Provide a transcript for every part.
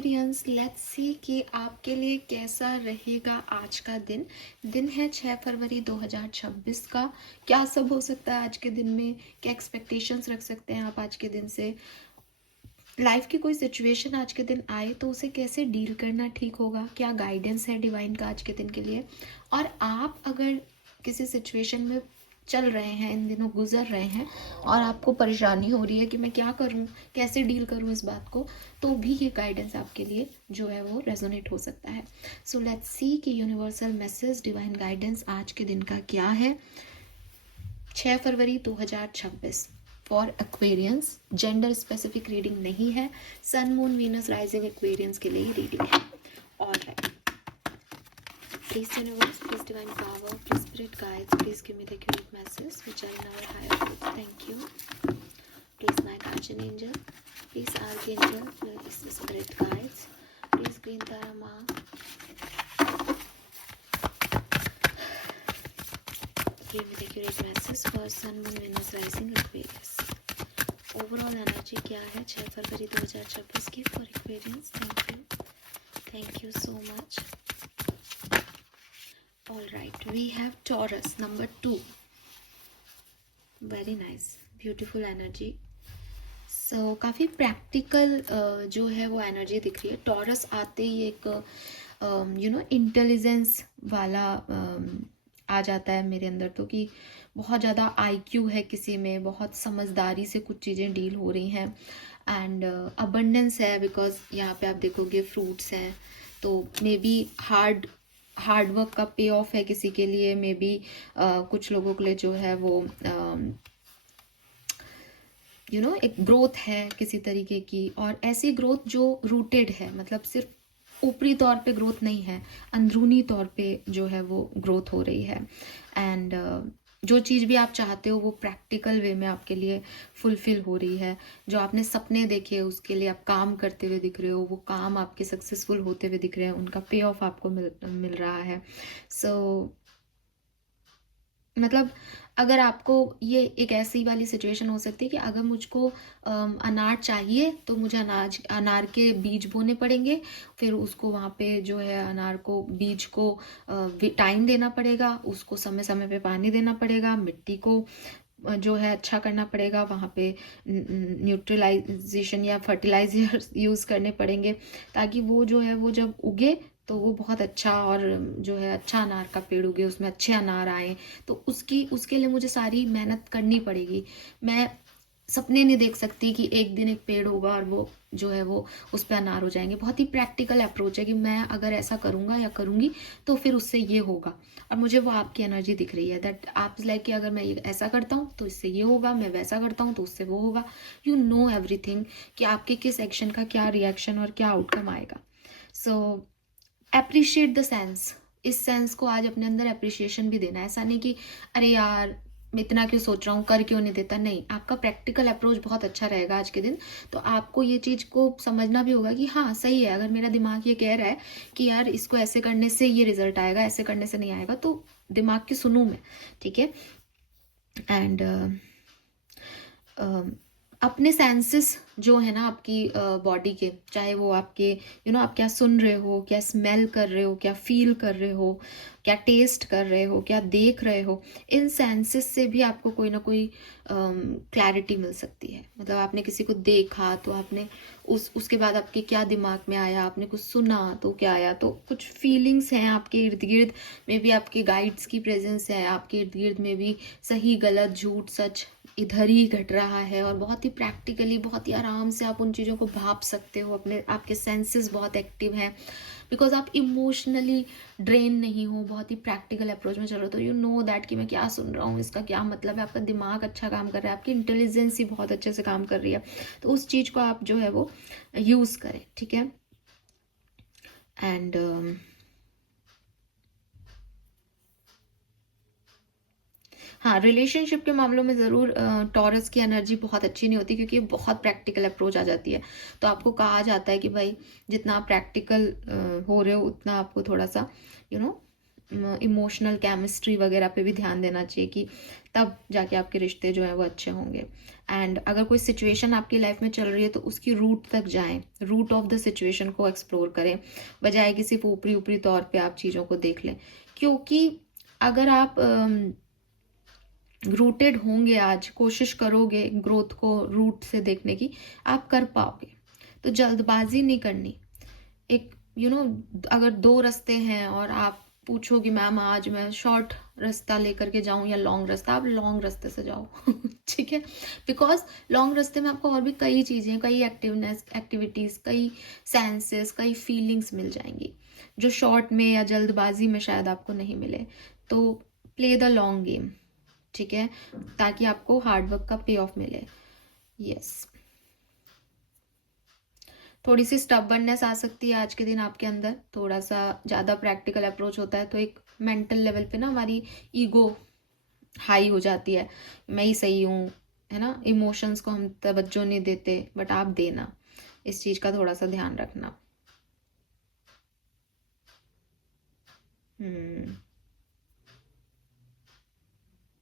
Aquarians, let's see कि आपके लिए कैसा रहेगा आज का दिन। दिन है 6 फरवरी 2026 का। क्या सब हो सकता है आज के दिन में, क्या एक्सपेक्टेशंस रख सकते हैं आप आज के दिन से। लाइफ की कोई सिचुएशन आज के दिन आए तो उसे कैसे डील करना ठीक होगा, क्या गाइडेंस है डिवाइन का आज के दिन के लिए। और आप अगर किसी सिचुएशन में चल रहे हैं, इन दिनों गुजर रहे हैं और आपको परेशानी हो रही है कि मैं क्या करूं, कैसे डील करूं इस बात को, तो भी ये गाइडेंस आपके लिए जो है वो रेजोनेट हो सकता है। सो लेट्स सी कि यूनिवर्सल मैसेज, डिवाइन गाइडेंस आज के दिन का क्या है। 6 फरवरी 2026 for Aquarians. Gender specific reading नहीं है, sun moon Venus rising Aquarians के लिए रीडिंग है। Alright, please universe, please divine power, please spirit guides, please give me the accurate message which are in our higher truth. Thank you. Please my guardian angel, please archangel, please the spirit guides, please green dharma, give me the accurate message for sun moon venus rising Aquarius. Overall energy क्या है 6 फरवरी 2026 की for Aquarians. Thank you so much. All right, we have Taurus number 2. Very nice, beautiful energy. So काफ़ी practical जो है वो energy दिख रही है। टॉरस आते ही एक इंटेलिजेंस वाला आ जाता है मेरे अंदर, तो कि बहुत ज़्यादा आईक्यू है किसी में, बहुत समझदारी से कुछ चीज़ें डील हो रही हैं एंड अबंडेंस है, बिकॉज यहाँ पे आप देखोगे फ्रूट्स हैं, तो मे बी हार्डवर्क का पे ऑफ है किसी के लिए, मे बी कुछ लोगों के लिए जो है वो एक ग्रोथ है किसी तरीके की, और ऐसी ग्रोथ जो रूटेड है, मतलब सिर्फ ऊपरी तौर पे ग्रोथ नहीं है, अंदरूनी तौर पे जो है वो ग्रोथ हो रही है। एंड जो चीज़ भी आप चाहते हो वो प्रैक्टिकल वे में आपके लिए फुलफिल हो रही है। जो आपने सपने देखे उसके लिए आप काम करते हुए दिख रहे हो, वो काम आपके सक्सेसफुल होते हुए दिख रहे हैं, उनका पे ऑफ आपको मिल रहा है। सो मतलब अगर आपको ये एक ऐसी वाली सिचुएशन हो सकती है कि अगर मुझको अनार चाहिए तो मुझे अनार के बीज बोने पड़ेंगे, फिर उसको वहाँ पे जो है अनार को, बीज को टाइम देना पड़ेगा, उसको समय समय पे पानी देना पड़ेगा, मिट्टी को जो है अच्छा करना पड़ेगा, वहाँ पे न्यूट्रलाइजेशन या फर्टिलाइजर यूज़ करने पड़ेंगे, ताकि वो जो है वो जब उगे तो वो बहुत अच्छा, और जो है अच्छा अनार का पेड़ उगे, उसमें अच्छे अनार आए, तो उसके लिए मुझे सारी मेहनत करनी पड़ेगी। मैं सपने नहीं देख सकती कि एक दिन एक पेड़ होगा और वो जो है वो उस पर अनार हो जाएंगे। बहुत ही प्रैक्टिकल अप्रोच है कि मैं अगर ऐसा करूँगा या करूँगी तो फिर उससे ये होगा, और मुझे वो आपकी एनर्जी दिख रही है दैट आप लाइक कि अगर मैं ऐसा करता हूँ तो इससे ये होगा, मैं वैसा करता हूँ तो उससे वो होगा। यू नो एवरीथिंग कि आपके किस एक्शन का क्या रिएक्शन और क्या आउटकम आएगा। सो एप्रिशिएट द सेंस। इस सेंस को आज अपने अंदर एप्रिशिएशन भी देना है। ऐसा नहीं कि अरे यार मैं इतना क्यों सोच रहा हूँ, कर क्यों नहीं देता, नहीं, आपका प्रैक्टिकल अप्रोच बहुत अच्छा रहेगा आज के दिन। तो आपको ये चीज़ को समझना भी होगा कि हाँ सही है, अगर मेरा दिमाग ये कह रहा है कि यार इसको ऐसे करने से ये रिजल्ट आएगा, ऐसे करने से नहीं आएगा, तो दिमाग की सुनूँ मैं, ठीक है। एंड अपने सेंसेस जो है ना आपकी बॉडी के, चाहे वो आपके आप क्या सुन रहे हो, क्या स्मेल कर रहे हो, क्या फील कर रहे हो, क्या टेस्ट कर रहे हो, क्या देख रहे हो, इन सेंसेस से भी आपको कोई ना कोई क्लैरिटी मिल सकती है। मतलब आपने किसी को देखा तो आपने उसके बाद आपके क्या दिमाग में आया, आपने कुछ सुना तो क्या आया, तो कुछ फीलिंग्स हैं आपके इर्द गिर्द में भी, आपके गाइड्स की प्रेजेंस है आपके इर्द गिर्द में भी, सही गलत झूठ सच इधर ही घट रहा है, और बहुत ही प्रैक्टिकली, बहुत ही आराम से आप उन चीज़ों को भाप सकते हो। आपके सेंसेस बहुत एक्टिव हैं बिकॉज आप इमोशनली ड्रेन नहीं हो, बहुत ही प्रैक्टिकल अप्रोच में चल रहे हो। तो यू नो दैट कि मैं क्या सुन रहा हूँ, इसका क्या मतलब है। आपका दिमाग अच्छा काम कर रहा है, आपकी इंटेलिजेंस ही बहुत अच्छे से काम कर रही है, तो उस चीज़ को आप जो है वो यूज़ करें, ठीक है। एंड हाँ, रिलेशनशिप के मामलों में ज़रूर टॉरस की एनर्जी बहुत अच्छी नहीं होती, क्योंकि बहुत प्रैक्टिकल अप्रोच आ जाती है। तो आपको कहा जाता है कि भाई जितना आप प्रैक्टिकल हो रहे हो उतना आपको थोड़ा सा इमोशनल केमिस्ट्री वगैरह पे भी ध्यान देना चाहिए, कि तब जाके आपके रिश्ते जो हैं वो अच्छे होंगे। एंड अगर कोई सिचुएशन आपकी लाइफ में चल रही है तो उसकी रूट तक जाएं, रूट ऑफ द सिचुएशन को एक्सप्लोर करें, बजाय कि सिर्फ ऊपरी ऊपरी तौर पे आप चीज़ों को देख लें। क्योंकि अगर आप रूटेड होंगे, आज कोशिश करोगे ग्रोथ को रूट से देखने की, आप कर पाओगे। तो जल्दबाजी नहीं करनी। एक अगर दो रास्ते हैं और आप पूछो कि मैम आज मैं शॉर्ट रास्ता लेकर के जाऊं या लॉन्ग रास्ता, आप लॉन्ग रास्ते से जाओ। ठीक है, बिकॉज लॉन्ग रास्ते में आपको और भी कई चीज़ें, कई एक्टिविटीज़, कई सेंसेस, कई फीलिंग्स मिल जाएंगी जो शॉर्ट में या जल्दबाजी में शायद आपको नहीं मिले। तो प्ले द लॉन्ग गेम, ठीक है, ताकि आपको हार्डवर्क का पे ऑफ मिले। यस, थोड़ी सी स्टबर्ननेस आ सकती है आज के दिन आपके अंदर, थोड़ा सा ज़्यादा प्रैक्टिकल अप्रोच होता है तो एक मेंटल लेवल पे ना हमारी ईगो हाई हो जाती है, मैं ही सही हूँ, है ना। इमोशंस को हम तवज्जो नहीं देते, बट आप देना, इस चीज़ का थोड़ा सा ध्यान रखना।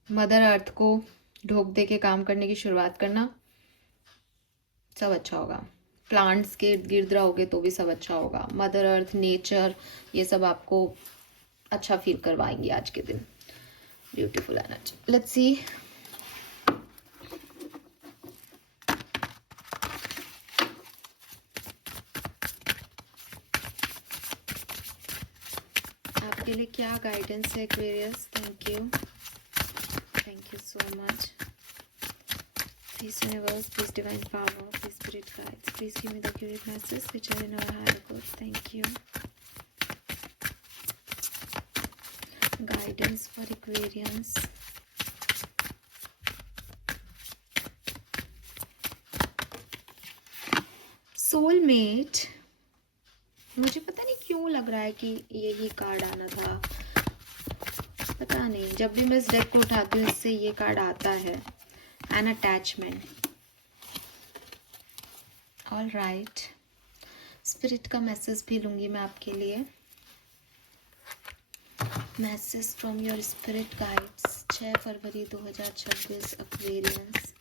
मदर अर्थ को ढोक दे के काम करने की शुरुआत करना, सब अच्छा होगा। प्लांट्स के इर्द गिर्द रहोगे तो भी सब अच्छा होगा। मदर अर्थ, नेचर, ये सब आपको अच्छा फील करवाएंगे आज के दिन। Beautiful energy. लेट्स सी आपके लिए क्या गाइडेंस है Aquarius. Thank you so much. Please universe, please divine power, please spirit guides, please give me the accurate messages which are in our higher good. Thank you. Guidance for Aquarians. Soulmate. मुझे पता नहीं क्यों लग रहा है कि यही card आना था, पता नहीं, जब भी मैं इस डेक को उठाती हूँ इससे ये कार्ड आता है। An attachment. All right. Spirit का मैसेज भी लूंगी मैं आपके लिए। Message from your spirit guides 6 फरवरी 2026 एक्वेरियंस।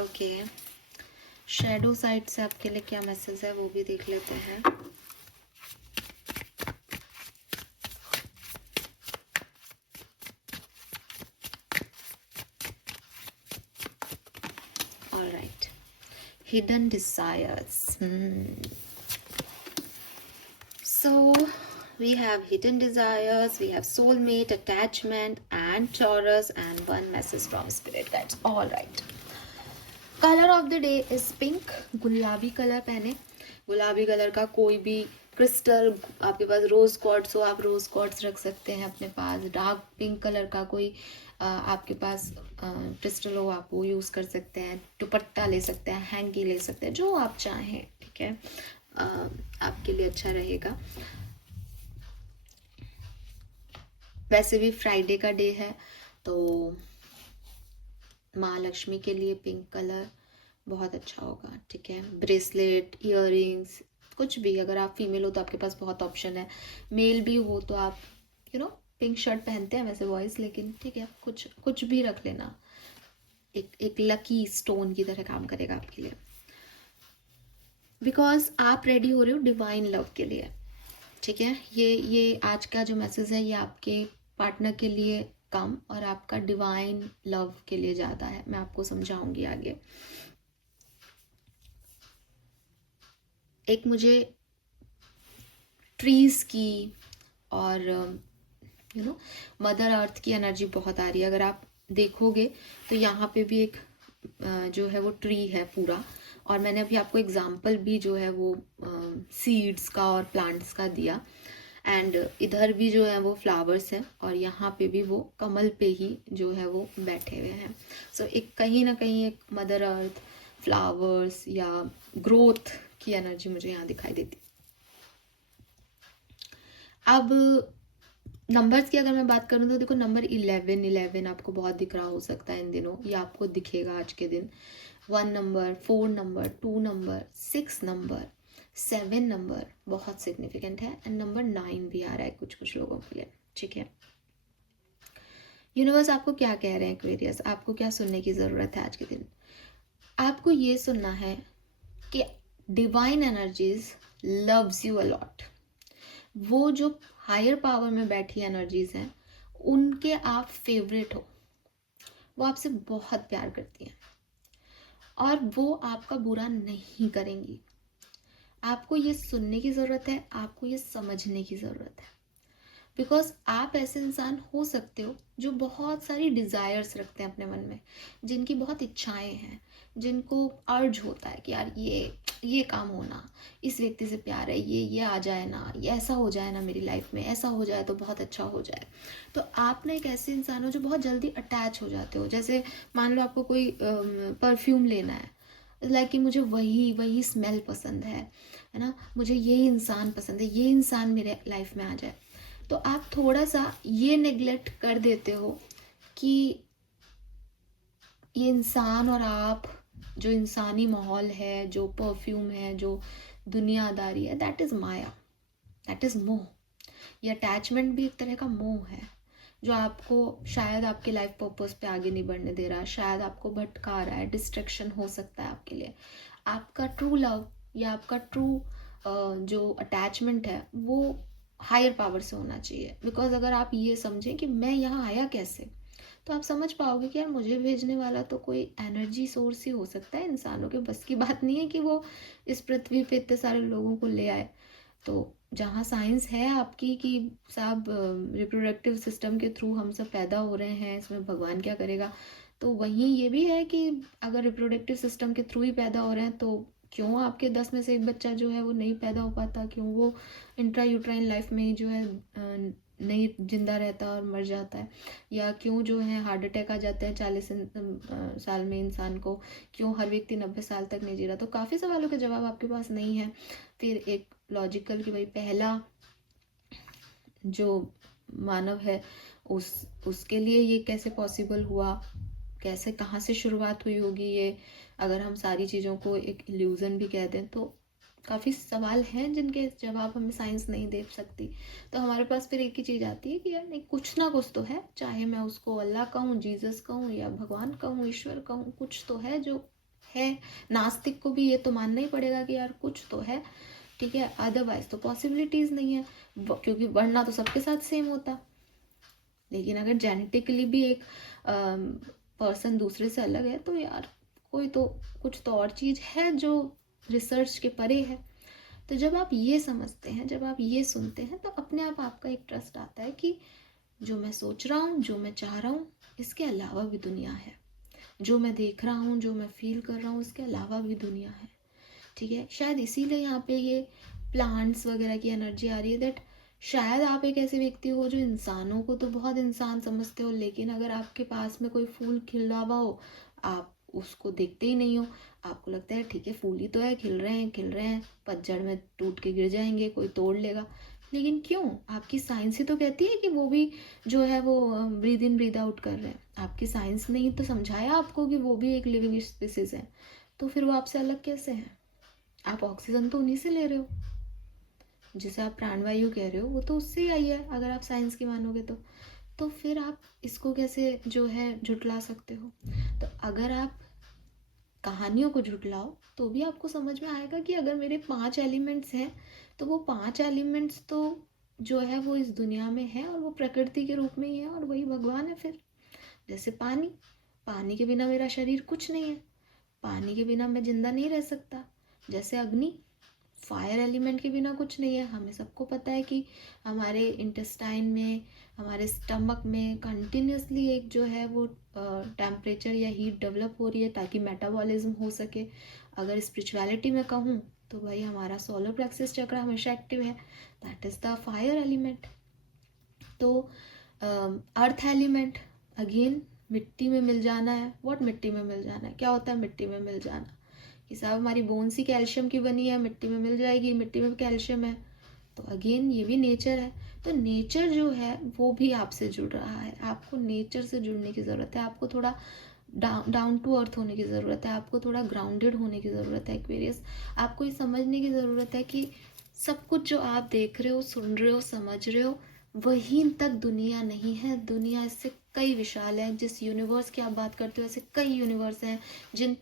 ओके, शैडो साइड से आपके लिए क्या मैसेज है वो भी देख लेते हैं। Hidden desires. So we have hidden desires, we have soulmate, attachment and Taurus, and one message from spirit guides. All right. Color of the day is pink. गुलाबी कलर पहने। गुलाबी कलर का कोई भी क्रिस्टल आपके पास, रोज क्वार्ट्स हो आप रोज quartz रख सकते हैं अपने पास। डार्क पिंक कलर का कोई आपके पास क्रिस्टल हो आप वो यूज़ कर सकते हैं। दुपट्टा ले सकते हैं, हैंकी ले सकते हैं, जो आप चाहें, ठीक है, आपके लिए अच्छा रहेगा। वैसे भी फ्राइडे का डे है तो माँ लक्ष्मी के लिए पिंक कलर बहुत अच्छा होगा, ठीक है। ब्रेसलेट, इयररिंग्स, कुछ भी, अगर आप फीमेल हो तो आपके पास बहुत ऑप्शन है। मेल भी हो तो आप पिंक शर्ट पहनते हैं वैसे बॉयज, लेकिन ठीक है, कुछ भी रख लेना, एक लकी स्टोन की तरह काम करेगा आपके लिए। बिकॉज आप रेडी हो रहे हो डिवाइन लव के लिए, ठीक है। ये आज का जो मैसेज है ये आपके पार्टनर के लिए कम और आपका डिवाइन लव के लिए ज़्यादा है। मैं आपको समझाऊंगी आगे। एक मुझे ट्रीज की और मदर अर्थ की एनर्जी बहुत आ रही है। अगर आप देखोगे तो यहाँ पे भी एक जो है वो ट्री है पूरा, और मैंने अभी आपको एग्जाम्पल भी जो है वो सीड्स का और प्लांट्स का दिया। एंड इधर भी जो है वो फ्लावर्स हैं और यहाँ पे भी वो कमल पे ही जो है वो बैठे हुए हैं। सो एक कहीं ना कहीं एक मदर अर्थ, फ्लावर्स या ग्रोथ की एनर्जी मुझे यहाँ दिखाई देती। अब नंबर्स की अगर मैं बात करूँ तो देखो, नंबर 11 आपको बहुत दिख रहा हो सकता है इन दिनों, ये आपको दिखेगा आज के दिन। 1 number, 4 number, 2 number, 6 number, 7 number बहुत सिग्निफिकेंट है एंड नंबर 9 भी आ रहा है कुछ कुछ लोगों के लिए, ठीक है। यूनिवर्स आपको क्या कह रहे हैं एक्वेरियस, आपको क्या सुनने की ज़रूरत है आज के दिन? आपको ये सुनना है कि divine energies loves you a lot. वो जो हायर पावर में बैठी एनर्जीज हैं उनके आप फेवरेट हो, वो आपसे बहुत प्यार करती हैं और वो आपका बुरा नहीं करेंगी। आपको ये सुनने की ज़रूरत है, आपको ये समझने की ज़रूरत है। बिकॉज आप ऐसे इंसान हो सकते हो जो बहुत सारी डिज़ायर्स रखते हैं अपने मन में, जिनकी बहुत इच्छाएं हैं, जिनको अर्ज होता है कि यार ये काम होना, इस व्यक्ति से प्यार है, ये आ जाए ना, ये ऐसा हो जाए ना मेरी लाइफ में, ऐसा हो जाए तो बहुत अच्छा हो जाए। तो आप ना एक ऐसे इंसान हो जो बहुत जल्दी अटैच हो जाते हो। जैसे मान लो आपको कोई परफ्यूम लेना है, लाइक कि मुझे वही वही स्मेल पसंद है ना, मुझे ये इंसान पसंद है, ये इंसान मेरे लाइफ में आ जाए। तो आप थोड़ा सा ये नेग्लेक्ट कर देते हो कि ये इंसान और आप, जो इंसानी माहौल है, जो परफ्यूम है, जो दुनियादारी है, that is Maya, that is मोह। ये अटैचमेंट भी एक तरह का मोह है जो आपको शायद आपके लाइफ पर्पस पे आगे नहीं बढ़ने दे रहा, शायद आपको भटका रहा है, डिस्ट्रैक्शन हो सकता है आपके लिए। आपका ट्रू लव या आपका ट्रू जो अटैचमेंट है वो हायर पावर से होना चाहिए। बिकॉज अगर आप ये समझें कि मैं यहाँ आया कैसे, तो आप समझ पाओगे कि यार मुझे भेजने वाला तो कोई एनर्जी सोर्स ही हो सकता है, इंसानों के बस की बात नहीं है कि वो इस पृथ्वी पे इतने सारे लोगों को ले आए। तो जहाँ साइंस है आपकी कि साहब रिप्रोडक्टिव सिस्टम के थ्रू हम सब पैदा हो रहे हैं, इसमें भगवान क्या करेगा, तो वहीं ये भी है कि अगर रिप्रोडक्टिव सिस्टम के थ्रू ही पैदा हो रहे हैं तो क्यों आपके 10 में से एक बच्चा जो है वो नहीं पैदा हो पाता, क्यों वो इंट्रा यूट्राइन लाइफ में ही जो है नहीं जिंदा रहता और मर जाता है, या क्यों जो है हार्ट अटैक आ जाता है 40 साल में इंसान को, क्यों हर व्यक्ति 90 साल तक नहीं जी रहा। तो काफ़ी सवालों के जवाब आपके पास नहीं है। फिर एक लॉजिकल कि भाई पहला जो मानव है उसके लिए ये कैसे पॉसिबल हुआ, कैसे कहाँ से शुरुआत हुई होगी ये, अगर हम सारी चीज़ों को एक इल्यूज़न भी कह दें तो काफ़ी सवाल हैं जिनके जवाब हमें साइंस नहीं दे सकती। तो हमारे पास फिर एक ही चीज़ आती है कि यार नहीं, कुछ ना कुछ तो है, चाहे मैं उसको अल्लाह कहूँ, जीसस कहूँ या भगवान कहूँ, ईश्वर कहूँ, कुछ तो है जो है। नास्तिक को भी ये तो मानना ही पड़ेगा कि यार कुछ तो है, ठीक है, अदरवाइज तो पॉसिबिलिटीज नहीं है, क्योंकि वरना तो सबके साथ सेम होता। लेकिन अगर जेनेटिकली भी एक पर्सन दूसरे से अलग है तो यार कोई तो कुछ तो और चीज़ है जो रिसर्च के परे है। तो जब आप ये समझते हैं, जब आप ये सुनते हैं, तो अपने आप आपका एक ट्रस्ट आता है कि जो मैं सोच रहा हूँ, जो मैं चाह रहा हूँ, इसके अलावा भी दुनिया है, जो मैं देख रहा हूँ, जो मैं फील कर रहा हूँ, इसके अलावा भी दुनिया है, ठीक है। शायद इसीलिए यहाँ पे ये प्लांट्स वगैरह की एनर्जी आ रही है, दैट शायद आप एक ऐसे व्यक्ति हो जो इंसानों को तो बहुत इंसान समझते हो, लेकिन अगर आपके पास में कोई फूल खिला हुआ हो, आप उसको देखते ही नहीं हो, आपको लगता है ठीक है फूल ही तो है, खिल रहे हैं, पतझड़ में टूट के गिर जाएंगे, कोई तोड़ लेगा। लेकिन क्यों? आपकी साइंस ही तो कहती है कि वो भी जो है वो ब्रीद इन ब्रीद आउट कर रहे हैं। आपकी साइंस ने ही तो समझाया आपको कि वो भी एक लिविंग स्पीसीज है, तो फिर वो आपसे अलग कैसे है? आप ऑक्सीजन तो उन्हीं से ले रहे हो, जिसे आप प्राणवायु कह रहे हो वो तो उससे ही आई है, अगर आप साइंस की मानोगे तो फिर आप इसको कैसे जो है झुटला सकते हो? तो अगर आप कहानियों को झुटलाओ तो भी आपको समझ में आएगा कि अगर मेरे 5 एलिमेंट्स हैं तो वो 5 एलिमेंट्स तो जो है वो इस दुनिया में है और वो प्रकृति के रूप में ही है और वही भगवान है। फिर जैसे पानी, पानी के बिना मेरा शरीर कुछ नहीं है, पानी के बिना मैं जिंदा नहीं रह सकता। जैसे अग्नि, फायर एलिमेंट के बिना कुछ नहीं है। हमें सबको पता है कि हमारे इंटेस्टाइन में, हमारे स्टमक में कंटिन्यूसली एक जो है वो टेम्परेचर या हीट डेवलप हो रही है ताकि मेटाबॉलिज्म हो सके। अगर स्पिरिचुअलिटी में कहूँ तो भाई हमारा सोलर प्लेक्सस चक्र हमेशा एक्टिव है, that is the fire element. तो अर्थ एलिमेंट अगेन मिट्टी में मिल जाना है। व्हाट मिट्टी में मिल जाना है? क्या होता है मिट्टी में मिल जाना? कि साहब हमारी बोन्स ही कैल्शियम की बनी है, मिट्टी में मिल जाएगी, मिट्टी में कैल्शियम है। तो अगेन ये भी नेचर है। तो नेचर जो है वो भी आपसे जुड़ रहा है, आपको नेचर से जुड़ने की ज़रूरत है। आपको थोड़ा डाउन टू अर्थ होने की ज़रूरत है, आपको थोड़ा ग्राउंडेड होने की ज़रूरत है एक्वेरियस। आपको ये समझने की ज़रूरत है कि सब कुछ जो आप देख रहे हो, सुन रहे हो, समझ रहे हो, वहीं तक दुनिया नहीं है। दुनिया इससे कई विशाल है। जिस यूनिवर्स की आप बात करते हो ऐसे कई यूनिवर्स हैं। जिन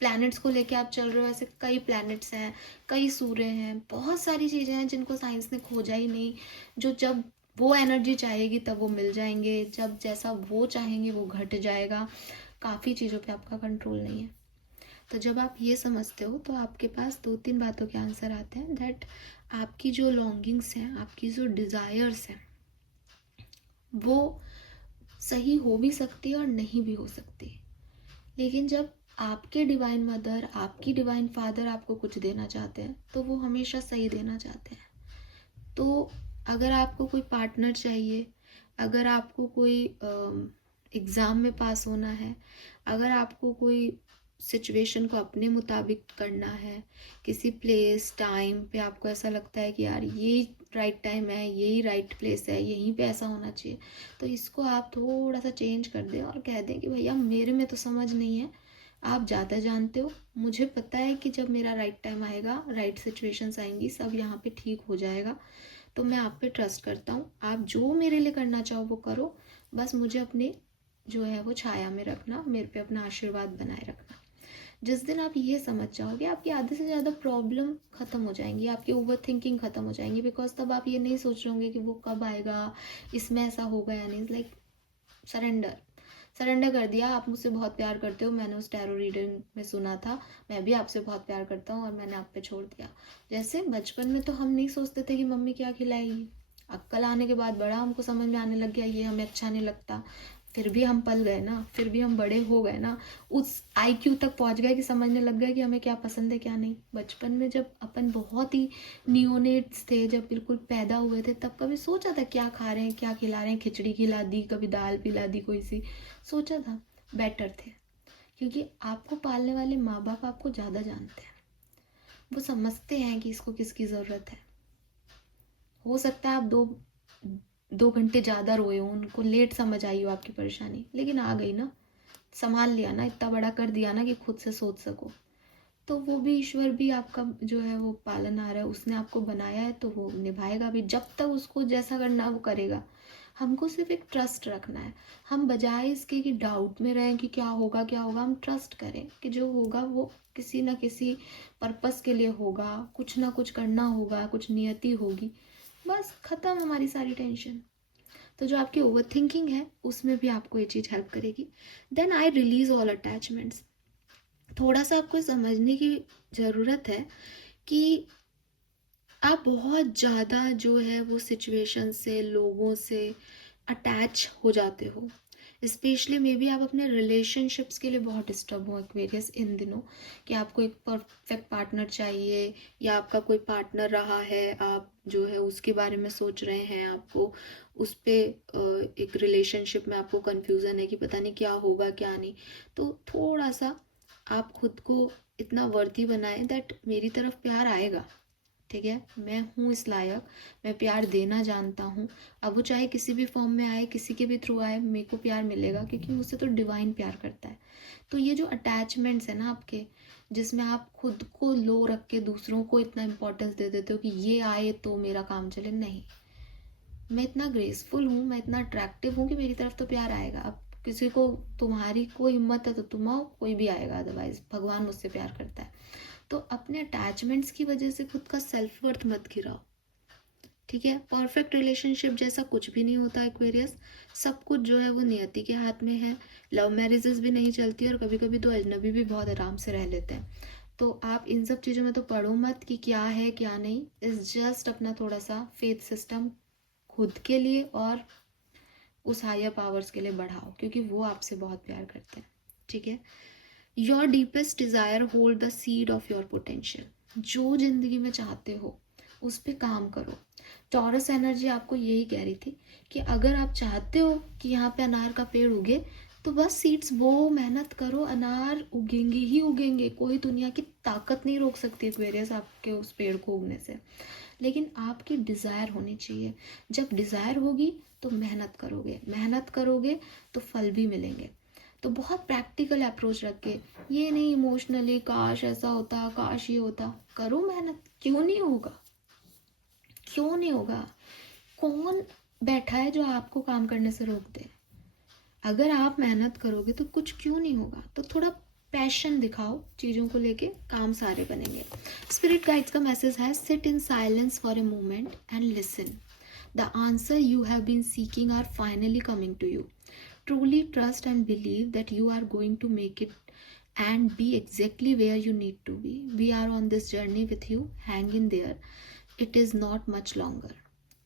प्लैनेट्स को लेके आप चल रहे हो ऐसे कई प्लैनेट्स हैं, कई सूर्य हैं, बहुत सारी चीज़ें हैं जिनको साइंस ने खोजा ही नहीं, जो जब वो एनर्जी चाहेगी तब वो मिल जाएंगे, जब जैसा वो चाहेंगे वो घट जाएगा। काफ़ी चीज़ों पे आपका कंट्रोल नहीं है। तो जब आप ये समझते हो तो आपके पास 2-3 बातों के आंसर आते हैं, दैट आपकी जो लॉन्गिंग्स हैं, आपकी जो डिज़ायर्स हैं, वो सही हो भी सकती है और नहीं भी हो सकती। लेकिन जब आपके डिवाइन मदर, आपकी डिवाइन फादर आपको कुछ देना चाहते हैं तो वो हमेशा सही देना चाहते हैं। तो अगर आपको कोई पार्टनर चाहिए, अगर आपको कोई एग्ज़ाम में पास होना है, अगर आपको कोई सिचुएशन को अपने मुताबिक करना है, किसी प्लेस टाइम पे आपको ऐसा लगता है कि यार ये राइट टाइम है, यही राइट प्लेस है, यहीं पे ऐसा होना चाहिए, तो इसको आप थोड़ा सा चेंज कर दें और कह दें कि भैया मेरे में तो समझ नहीं है, आप ज़्यादा जानते हो, मुझे पता है कि जब मेरा राइट टाइम आएगा, राइट सिचुएशंस आएंगी, सब यहाँ पे ठीक हो जाएगा। तो मैं आप पे ट्रस्ट करता हूँ, आप जो मेरे लिए करना चाहो वो करो, बस मुझे अपने जो है वो छाया में रखना, मेरे पे अपना आशीर्वाद बनाए रखना। जिस दिन आप ये समझ जाओगे, आपकी आधे से ज़्यादा प्रॉब्लम ख़त्म हो जाएंगी, आपकी ओवर थिंकिंग ख़त्म हो जाएंगी, बिकॉज तब आप ये नहीं सोच रहे होंगे कि वो कब आएगा, इसमें ऐसा होगा या नहीं। लाइक सरेंडर सरेंडर कर दिया। आप मुझसे बहुत प्यार करते हो, मैंने उस टैरो रीडिंग में सुना था, मैं भी आपसे बहुत प्यार करता हूँ और मैंने आप पे छोड़ दिया। जैसे बचपन में तो हम नहीं सोचते थे कि मम्मी क्या खिलाएगी, अक्ल आने के बाद बड़ा हमको समझ में आने लग गया ये हमें अच्छा नहीं लगता, फिर भी हम पल गए ना, फिर भी हम बड़े हो गए ना, उस आईक्यू तक पहुंच गए कि समझने लग गए कि हमें क्या पसंद है क्या नहीं। बचपन में जब अपन बहुत ही नियोनेट्स थे, जब बिल्कुल पैदा हुए थे, तब कभी सोचा था क्या खा रहे हैं, क्या खिला रहे हैं, खिचड़ी खिला दी, कभी दाल पिला दी कोई सी, सोचा था? बेटर थे, क्योंकि आपको पालने वाले माँ बाप आपको ज़्यादा जानते हैं, वो समझते हैं कि इसको किसकी ज़रूरत है। हो सकता है आप 2 घंटे ज़्यादा रोए हो, उनको लेट समझ आई हो आपकी परेशानी, लेकिन आ गई ना, संभाल लिया ना, इतना बड़ा कर दिया ना कि खुद से सोच सको। तो वो भी ईश्वर भी आपका जो है वो पालनहार है, उसने आपको बनाया है तो वो निभाएगा भी, जब तक उसको जैसा करना है वो करेगा। हमको सिर्फ एक ट्रस्ट रखना है। हम बजाय इसके कि डाउट में रहें कि क्या होगा क्या होगा, हम ट्रस्ट करें कि जो होगा वो किसी ना किसी पर्पस के लिए होगा, कुछ ना कुछ करना होगा, कुछ नियति होगी, बस ख़त्म हमारी सारी टेंशन। तो जो आपकी ओवर थिंकिंग है उसमें भी आपको ये चीज़ हेल्प करेगी। Then I release all attachments. थोड़ा सा आपको समझने की ज़रूरत है कि आप बहुत ज़्यादा जो है वो सिचुएशन से, लोगों से अटैच हो जाते हो। स्पेशली मे बी आप अपने रिलेशनशिप्स के लिए बहुत डिस्टर्ब हो एक्वेरियस इन दिनों, कि आपको एक परफेक्ट पार्टनर चाहिए, या आपका कोई पार्टनर रहा है, आप जो है उसके बारे में सोच रहे हैं, आपको उस पर एक रिलेशनशिप में आपको कन्फ्यूज़न है कि पता नहीं क्या होगा क्या नहीं। तो थोड़ा सा आप खुद को इतना वर्दी बनाएं दैट मेरी तरफ प्यार आएगा, ठीक है, मैं हूँ इस लायक, मैं प्यार देना जानता हूँ। अब वो चाहे किसी भी फॉर्म में आए, किसी के भी थ्रू आए, मेरे को प्यार मिलेगा, क्योंकि मुझसे तो डिवाइन प्यार करता है। तो ये जो अटैचमेंट्स है ना आपके, जिसमें आप खुद को लो रख के दूसरों को इतना इंपॉर्टेंस दे देते हो कि ये आए तो मेरा काम चले, नहीं, मैं इतना ग्रेसफुल हूँ, मैं इतना अट्रैक्टिव हूँ कि मेरी तरफ तो प्यार आएगा। अब किसी को, तुम्हारी कोई हिम्मत है तो तुम आओ, कोई भी आएगा, अदरवाइज भगवान मुझसे प्यार करता है। तो अपने अटैचमेंट्स की वजह से खुद का सेल्फ वर्थ मत गिराओ, ठीक है। परफेक्ट रिलेशनशिप जैसा कुछ भी नहीं होता एक्वेरियस, सब कुछ जो है वो नियति के हाथ में है। लव मैरिजेस भी नहीं चलती, और कभी कभी तो अजनबी भी बहुत आराम से रह लेते हैं। तो आप इन सब चीज़ों में तो पढ़ो मत कि क्या है क्या नहीं, इज जस्ट अपना थोड़ा सा फेथ सिस्टम खुद के लिए और उस हायर पावर्स के लिए बढ़ाओ, क्योंकि वो आपसे बहुत प्यार करते हैं, ठीक है। Your deepest desire hold the seed of your potential. जो जिंदगी में चाहते हो उस पर काम करो। टॉरस एनर्जी आपको यही कह रही थी कि अगर आप चाहते हो कि यहाँ पे अनार का पेड़ उगे, तो बस सीड्स बो, मेहनत करो, अनार उगेंगे ही उगेंगे, कोई दुनिया की ताकत नहीं रोक सकती एक्वेरियस आपके उस पेड़ को उगने से। लेकिन आपकी डिज़ायर होनी चाहिए। जब डिज़ायर होगी तो मेहनत करोगे, मेहनत करोगे तो फल भी मिलेंगे। तो बहुत प्रैक्टिकल अप्रोच रख के, ये नहीं इमोशनली काश ऐसा होता, काश ये होता। करो मेहनत, क्यों नहीं होगा, क्यों नहीं होगा। कौन बैठा है जो आपको काम करने से रोक दे। अगर आप मेहनत करोगे तो कुछ क्यों नहीं होगा। तो थोड़ा पैशन दिखाओ चीज़ों को लेके, काम सारे बनेंगे। स्पिरिट गाइड्स का मैसेज है, sit in silence for a moment and listen, the answer you have been seeking are finally coming to you, truly trust and believe that you are going to make it and be exactly where you need to be. We are on this journey with you, hang in there, it is not much longer.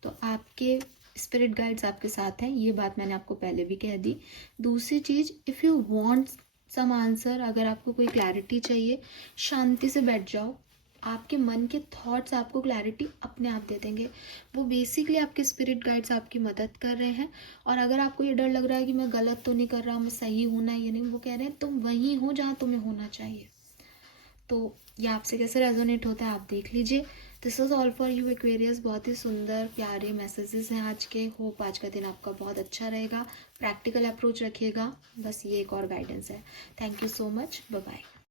तो आपके spirit guides आपके साथ हैं, ये बात मैंने आपको पहले भी कह दी। दूसरी चीज़, if you want some answer, अगर आपको कोई क्लैरिटी चाहिए, शांति से बैठ जाओ, आपके मन के थॉट्स आपको क्लैरिटी अपने आप दे देंगे। वो बेसिकली आपके स्पिरिट गाइड्स आपकी मदद कर रहे हैं। और अगर आपको ये डर लग रहा है कि मैं गलत तो नहीं कर रहा, मैं सही हूँ ना, ये नहीं, वो कह रहे हैं तुम वहीं हो जहाँ तुम्हें होना चाहिए। तो ये आपसे कैसे रेजोनेट होता है आप देख लीजिए। This is all for you Aquarius. बहुत ही सुंदर प्यारे मैसेजेस हैं आज के। होप आज का दिन आपका बहुत अच्छा रहेगा। प्रैक्टिकल अप्रोच रखिएगा, बस ये एक और गाइडेंस है। Thank you so much, bye bye.